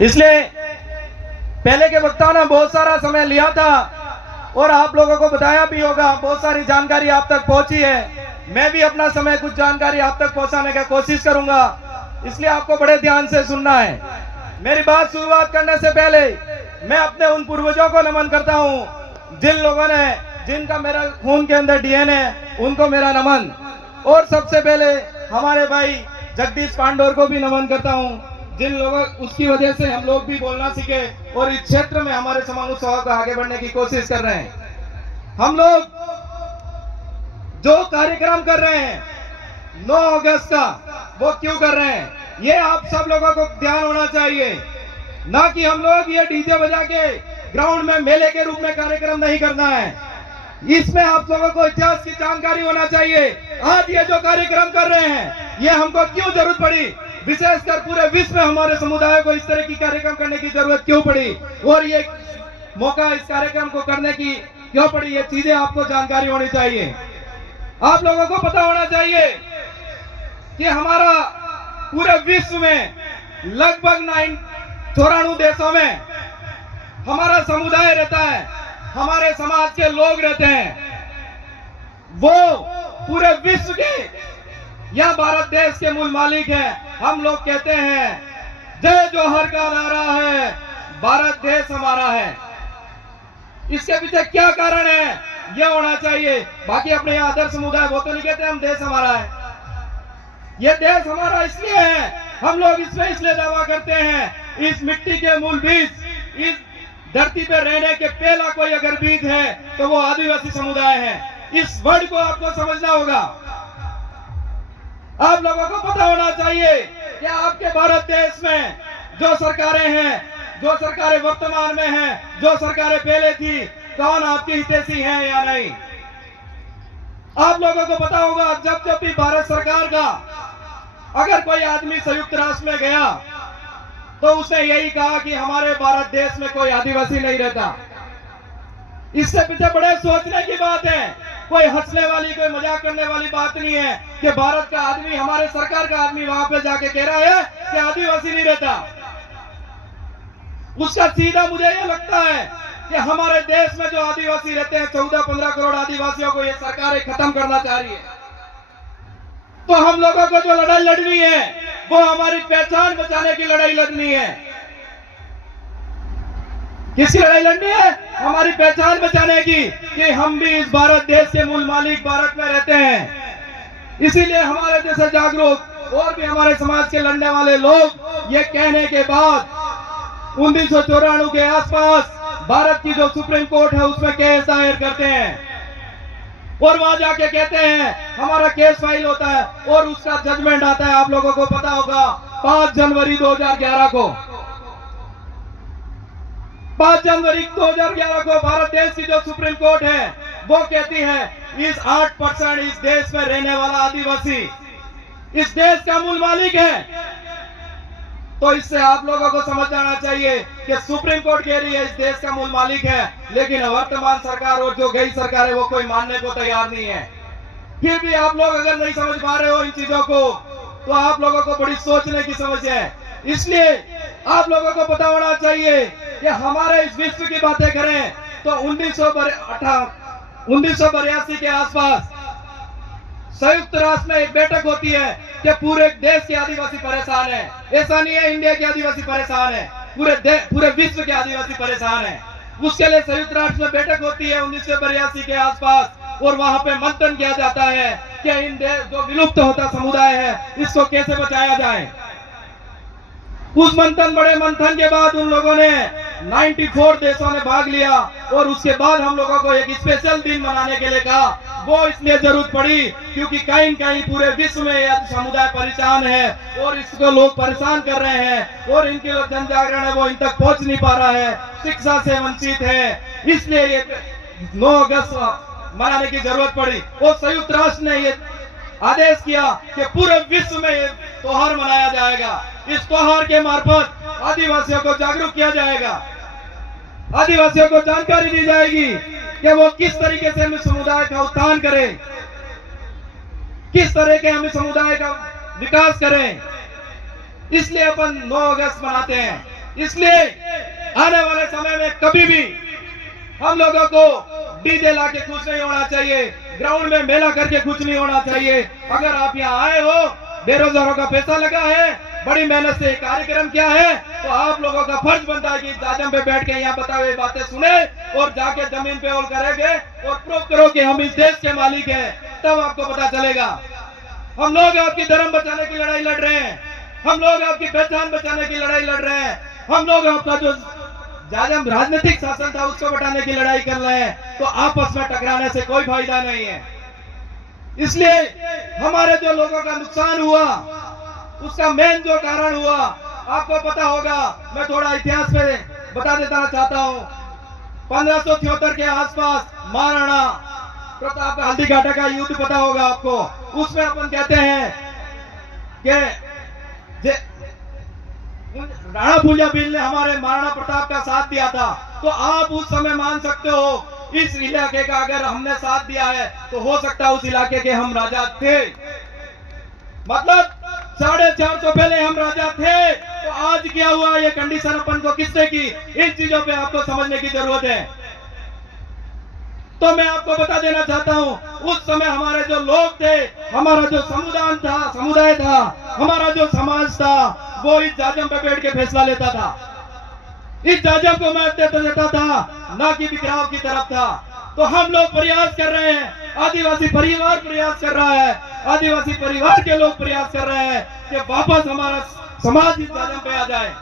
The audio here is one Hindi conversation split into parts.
इसलिए पहले के वक्ताओं ने बहुत सारा समय लिया था और आप लोगों को बताया भी होगा, बहुत सारी जानकारी आप तक पहुंची है। मैं भी अपना समय कुछ जानकारी आप तक पहुंचाने की कोशिश करूंगा, इसलिए आपको बड़े ध्यान से सुनना है। मेरी बात शुरुआत करने से पहले मैं अपने उन पूर्वजों को नमन करता हूं जिन लोगों ने, जिनका मेरा खून के अंदर डीएनए है, उनको मेरा नमन। और सबसे पहले हमारे भाई जगदीश पांडोर को भी नमन करता हूं, जिन लोगों, उसकी वजह से हम लोग भी बोलना सीखे और इस क्षेत्र में हमारे समाज उत्सव को आगे बढ़ने की कोशिश कर रहे हैं। हम लोग जो कार्यक्रम कर रहे हैं 9 अगस्त का, वो क्यों कर रहे हैं, ये आप सब लोगों को ध्यान होना चाहिए। ना कि हम लोग ये डीजे बजा के ग्राउंड में मेले के रूप में कार्यक्रम नहीं करना है। इसमें आप लोगों को इतिहास की जानकारी होना चाहिए। आज ये जो कार्यक्रम कर रहे हैं, ये हमको क्यों जरूरत पड़ी, विशेषकर पूरे विश्व में हमारे समुदाय को इस तरह की कार्यक्रम करने की जरूरत क्यों पड़ी और ये मौका इस कार्यक्रम को करने की क्यों पड़ी, ये चीजें आपको जानकारी होनी चाहिए। आप लोगों को पता होना चाहिए कि हमारा पूरे विश्व में लगभग 94 देशों में हमारा समुदाय रहता है, हमारे समाज के लोग रहते हैं। वो पूरे विश्व के या भारत देश के मूल मालिक हैं। हम लोग कहते हैं जय जोहर का नारा है, भारत देश हमारा है। इसके पीछे क्या कारण है, यह होना चाहिए। बाकी अपने यहाँ अदर समुदाय वो तो नहीं कहते हम देश हमारा है। ये देश हमारा इसलिए है, हम लोग इसमें इसलिए दावा करते हैं, इस मिट्टी के मूल बीज, इस धरती पे रहने के पहला कोई अगर बीज है तो वो आदिवासी समुदाय है। इस वर्ड को आपको समझना होगा। आप लोगों को पता होना चाहिए कि आपके भारत देश में जो सरकारें हैं, जो सरकारें वर्तमान में हैं, जो सरकारें पहले थी, कौन आपकी हितैषी हैं या नहीं। आप लोगों को पता होगा, जब जब भी भारत सरकार का अगर कोई आदमी संयुक्त राष्ट्र में गया तो उसने यही कहा कि हमारे भारत देश में कोई आदिवासी नहीं रहता। इससे पीछे बड़े सोचने की बात है, कोई हंसने वाली, कोई मजाक करने वाली बात नहीं है कि भारत का आदमी, हमारे सरकार का आदमी वहां पे जाके कह रहा है कि आदिवासी नहीं रहता। उसका सीधा मुझे ये लगता है कि हमारे देश में जो आदिवासी रहते हैं, 14-15 करोड़ आदिवासियों को ये सरकारें खत्म करना चाह रही है। तो हम लोगों को जो लड़ाई लड़नी है वो हमारी पहचान बचाने की लड़ाई लड़नी है। किसकी लड़ाई लड़नी है, हमारी पहचान बचाने की, कि हम भी इस भारत देश के मूल मालिक भारत में रहते हैं। इसीलिए हमारे जैसे जागरूक और भी हमारे समाज के लड़ने वाले लोग ये कहने के बाद 1994 के आसपास भारत की जो सुप्रीम कोर्ट है उसमें केस दायर करते हैं और वहां जाके कहते हैं, हमारा केस फाइल होता है और उसका जजमेंट आता है। आप लोगों को पता होगा 5 जनवरी 2011 को, 5 जनवरी 2011 को भारत देश की जो सुप्रीम कोर्ट है वो कहती है, इस 8% इस देश में रहने वाला आदिवासी इस देश का मूल मालिक है। तो इससे आप लोगों को समझ जाना चाहिए कि सुप्रीम कोर्ट कह रही है इस देश का मूल मालिक है, लेकिन वर्तमान सरकार और जो गई सरकार है वो कोई मानने को तैयार नहीं है। फिर भी आप लोग अगर नहीं समझ पा रहे हो इन चीजों को, तो आप लोगों को बड़ी सोचने की समस्या है। इसलिए आप लोगों को पता होना चाहिए कि हमारे इस विश्व की बातें करें तो 1982 के आसपास संयुक्त राष्ट्र में एक बैठक होती है कि पूरे देश के आदिवासी परेशान है। ऐसा नहीं है इंडिया के आदिवासी परेशान है, पूरे विश्व के आदिवासी परेशान है। उसके लिए संयुक्त राष्ट्र में बैठक होती है 1982 के आसपास और वहां पे मंथन किया जाता है कि इन जो विलुप्त होता समुदाय है इसको कैसे बचाया जाए। उस बड़े मंथन के बाद उन लोगों ने 94 देशों ने भाग लिया और उसके बाद हम लोगों को एक स्पेशल दिन मनाने के लिए कहा। वो इसलिए जरूरत पड़ी क्योंकि कहीं कहीं पूरे विश्व में यह समुदाय परेशान है और इसको लोग परेशान कर रहे हैं और इनके जो जन जागरण है वो इन तक पहुंच नहीं पा रहा है, शिक्षा से वंचित है। इसलिए ये 9 अगस्त मनाने की जरूरत पड़ी और संयुक्त राष्ट्र ने ये आदेश किया कि पूरे विश्व में ये त्योहार मनाया जाएगा। इस त्योहार के मार्फत आदिवासियों को जागरूक किया जाएगा, आदिवासियों को जानकारी दी जाएगी कि वो किस तरीके से हम समुदाय का उत्थान करें, किस तरह के हम समुदाय का विकास करें। इसलिए अपन 9 अगस्त मनाते हैं। इसलिए आने वाले समय में कभी भी हम लोगों को डीजे ला के खुश नहीं होना चाहिए, ग्राउंड में मेला करके खुश नहीं होना चाहिए। अगर आप यहाँ आए हो, बेरोजगारों का पैसा लगा है, बड़ी मेहनत से कार्यक्रम किया है, तो आप लोगों का फर्ज बनता है कि जाजम पे बैठ के यहाँ बताए हुए बातें सुने और जाके जमीन पे ऑल करेंगे और प्रूव करो कि हम इस देश के मालिक हैं, तब आपको पता चलेगा। हम लोग आपकी धर्म बचाने की लड़ाई लड़ रहे हैं, हम लोग आपकी पहचान बचाने की लड़ाई लड़ रहे हैं, हम लोग आपका जो जाजम राजनीतिक शासन था उसको बचाने की लड़ाई कर रहे हैं। तो आपस में टकराने से कोई फायदा नहीं है। इसलिए हमारे जो लोगों का नुकसान हुआ उसका मेन जो कारण हुआ आपको पता होगा। मैं थोड़ा इतिहास पे बता देना चाहता हूँ। 1573 के आसपास महाराणा प्रताप का हल्दी घाटा का युद्ध पता होगा आपको। उसमें अपन कहते हैं कि राणा फूलबाई ने हमारे महाराणा प्रताप का साथ दिया था। तो आप उस समय मान सकते हो इस इलाके का अगर हमने साथ दिया है तो हो सकता है उस इलाके के हम राजा थे। मतलब 450 पहले हम राजा थे, तो आज क्या हुआ ये कंडीशन अपन को किसने की, इन चीजों पे आपको समझने की जरूरत है। तो मैं आपको बता देना चाहता हूं, उस समय हमारे जो लोग थे, हमारा जो समुदाय था, हमारा जो समाज था, वो इस जाजम पे बैठ के फैसला लेता था। इस जाजम को महत्व देता था, ना कि बिखराव की तरफ था। तो हम लोग प्रयास कर रहे हैं, आदिवासी परिवार प्रयास कर रहा है, आदिवासी परिवार के लोग प्रयास कर रहे हैं कि वापस हमारा समाज इस जाजम पे आ जाए।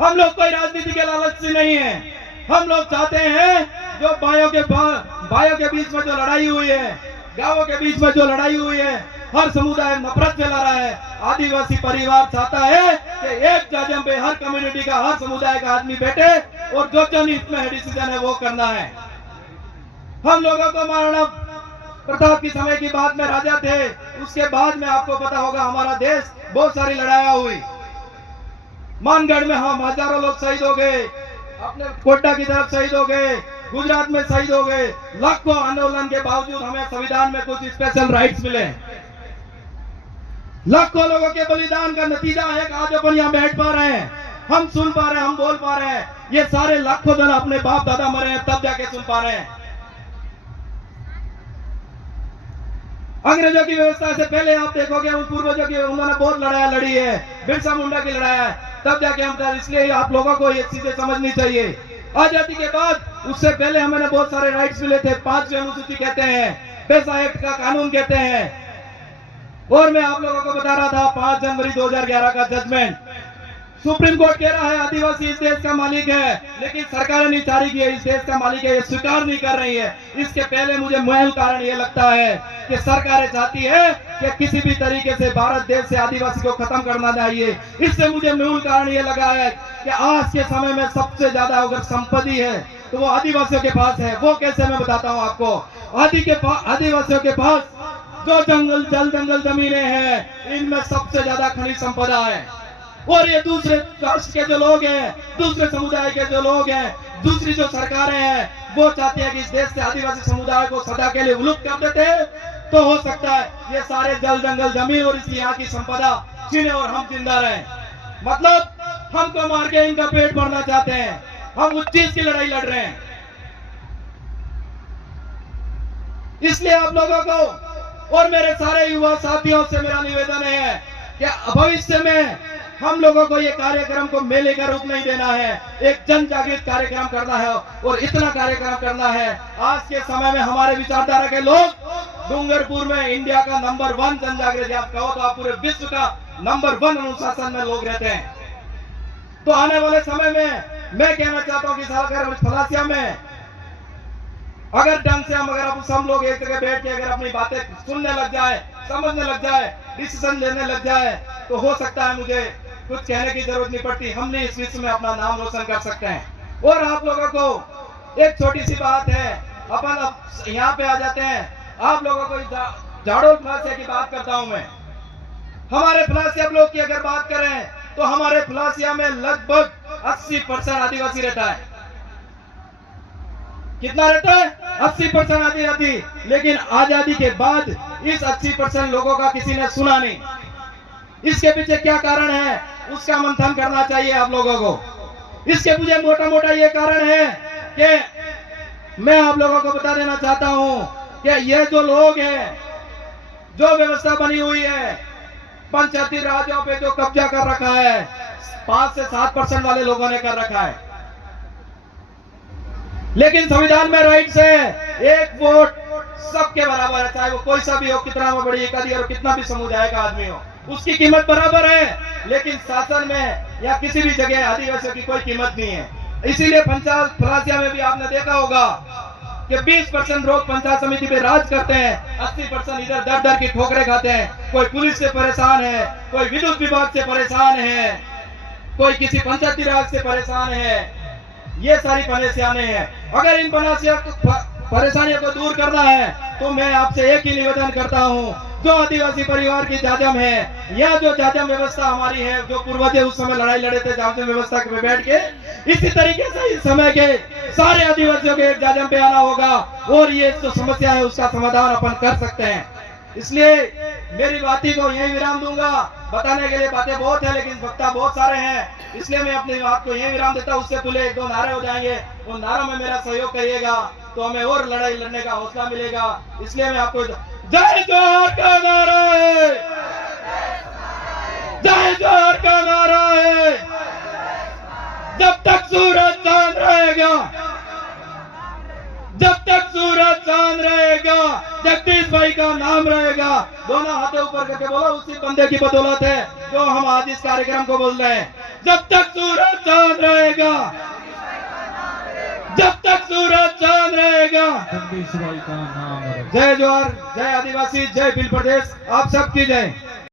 हम लोग कोई राजनीति के लालच से नहीं है। हम लोग चाहते हैं जो भाइयों के बीच में जो लड़ाई हुई है, गांवों के बीच में जो लड़ाई हुई है, हर समुदाय नफरत फैला रहा है। आदिवासी परिवार चाहता है कि एक जाजम पे हर कम्युनिटी का, हर समुदाय का आदमी बैठे और जो इसमें डिसीजन है वो करना है। हम लोगों को महाराणा प्रताप की समय की बात में राजा थे, उसके बाद में आपको पता होगा हमारा देश बहुत सारी लड़ाइयां हुई। मानगढ़ में हम हजारों लोग शहीद हो गए, अपने कोटा की तरफ शहीद हो गए, गुजरात में शहीद हो गए। लाखों आंदोलन के बावजूद हमें संविधान में कुछ स्पेशल राइट्स मिले। लाखों लोगों के बलिदान का नतीजा है कि आज अपन यहाँ बैठ पा रहे हैं, हम सुन पा रहे हैं, हम बोल पा रहे हैं। ये सारे लाखों जन अपने बाप दादा मरे हैं तब जाके सुन पा रहे हैं। अंग्रेजों की व्यवस्था से पहले आप देखोगे उन पूर्वजों की, उन्होंने बहुत लड़ाई लड़ी है, बिरसा मुंडा की लड़ाई है, तब जाके हम। इसलिए आप लोगों को ये चीजें समझनी चाहिए। आजादी के बाद उससे पहले हमें बहुत सारे राइट्स मिले थे। 5वीं अनुसूची कहते हैं, पैसा एक्ट का कानून कहते हैं। और मैं आप लोगों को बता रहा था 5 जनवरी 2011 का जजमेंट, सुप्रीम कोर्ट कह रहा है आदिवासी इस देश का मालिक है, लेकिन सरकार ने जारी की है इस देश का मालिक है, ये स्वीकार नहीं कर रही है। इसके पहले मुझे मूल कारण ये लगता है कि सरकारें चाहती है कि किसी भी तरीके से भारत देश से आदिवासी को खत्म करना चाहिए। इससे मुझे मूल कारण ये लगा है कि आज के समय में सबसे ज्यादा अगर संपत्ति है तो वो आदिवासियों के पास है। वो कैसे, मैं बताता हूँ आपको। आदिवासियों के पास जो जल जंगल जमीनें हैं, इनमें सबसे ज्यादा खनिज संपदा है। और ये दूसरे राष्ट्र के जो लोग हैं, दूसरे समुदाय के जो लोग हैं, दूसरी जो सरकारें हैं, वो चाहती है कि इस देश से आदिवासी समुदाय को सदा के लिए विलुप्त कर देते हैं। तो हो सकता है ये सारे जल जंगल जमीन और इस यहाँ की संपदा छीने और हम जिंदा रहे। मतलब हमको मार के इनका पेट भरना चाहते हैं। हम उस चीज की लड़ाई लड़ रहे हैं। इसलिए आप लोगों को और मेरे सारे युवा साथियों से मेरा निवेदन है कि भविष्य में हम लोगों को ये कार्यक्रम को मेले का रूप नहीं देना है, एक जन जागृत कार्यक्रम करना है। और इतना कार्यक्रम करना है, आज के समय में हमारे विचारधारा के लोग डूंगरपुर में इंडिया का नंबर 1 जन जागृत, आप कहो तो आप पूरे विश्व का नंबर 1 अनुशासन में लोग रहते हैं। तो आने वाले समय में मैं कहना चाहता हूं कि सालकर फलासिया में अगर ढंग से हम लोग एक जगह बैठ के अगर अपनी बातें सुनने लग जाए, समझने लग जाए, डिसीजन लेने लग जाए, तो हो सकता है मुझे कुछ कहने की जरूरत नहीं पड़ती। हमने इस विश्व में अपना नाम रोशन कर सकते हैं। और आप लोगों को एक छोटी सी बात है, अपन अब यहाँ पे आ जाते हैं। आप लोगों को झाड़ोल फलासिया की बात करता हूं मैं। हमारे फलासिया ब्लॉक की अगर बात करें तो हमारे फलासिया में लगभग 80% आदिवासी रहता है। कितना रहता है? 80% आदिवासी। लेकिन आजादी के बाद इस 80% लोगों का किसी ने सुना नहीं। इसके पीछे क्या कारण है उसका मंथन करना चाहिए आप लोगों को। इसके पीछे मोटा मोटा ये कारण है कि मैं आप लोगों को बता देना चाहता हूं कि ये जो लोग हैं, जो व्यवस्था बनी हुई है, पंचायती राजों पे जो कब्जा कर रखा है 5 से 7% वाले लोगों ने कर रखा है। लेकिन संविधान में राइट्स है, एक वोट सबके बराबर है, चाहे वो कोई सा भी हो, कितना भी बड़ी इकाई और कितना भी समुदाय का आदमी हो, उसकी कीमत बराबर है। लेकिन शासन में या किसी भी जगह आदिवासियों की कोई कीमत नहीं है। इसीलिए पंचायत फलासिया में भी आपने देखा होगा कि 20% लोग पंचायत समिति पे राज करते हैं, 80% इधर दर दर की ठोकरें खाते हैं। कोई पुलिस से परेशान है, कोई विद्युत विभाग से परेशान है, कोई किसी पंचायती राज से परेशान है। ये सारी परेशानियां हैं। अगर इन परेशानियों को दूर करना है तो मैं आपसे एक ही निवेदन करता हूं, जो आदिवासी परिवार की जाजम है या जो जाजम व्यवस्था हमारी है, जो पूर्वज उस समय लड़ाई लड़े थे जाजम व्यवस्था पे बैठ के, इसी तरीके से इस समय के सारे आदिवासियों के एक जाजम पे आना होगा और ये जो समस्या है उसका समाधान अपन कर सकते हैं। इसलिए मेरी बाती को यही विराम दूंगा। बताने के लिए बातें बहुत है लेकिन वक्ता बहुत सारे हैं, इसलिए मैं अपनी बात को यही विराम देता हूं। उससे पहले 1-2 नारे हो जाएंगे, उन नारों में मेरा सहयोग करिएगा तो हमें और लड़ाई लड़ने का हौसला मिलेगा। इसलिए मैं आपको जय जोहार का नारा है, जय जोहार का नारा है। जब तक सूरज चांद रहेगा, जब तक सूरज चांद रहेगा, जगदीश भाई का नाम रहेगा। दोनों हाथों ऊपर करके बोलो, उसी बंदे की बदौलत है जो हम आज इस कार्यक्रम को बोल रहे हैं। जब तक सूरज चांद रहेगा, जब तक सूरज चांद रहेगा, जगदीश भाई का नाम रहेगा। जय जोहार, जय आदिवासी, जय भील प्रदेश, आप सबकी जय।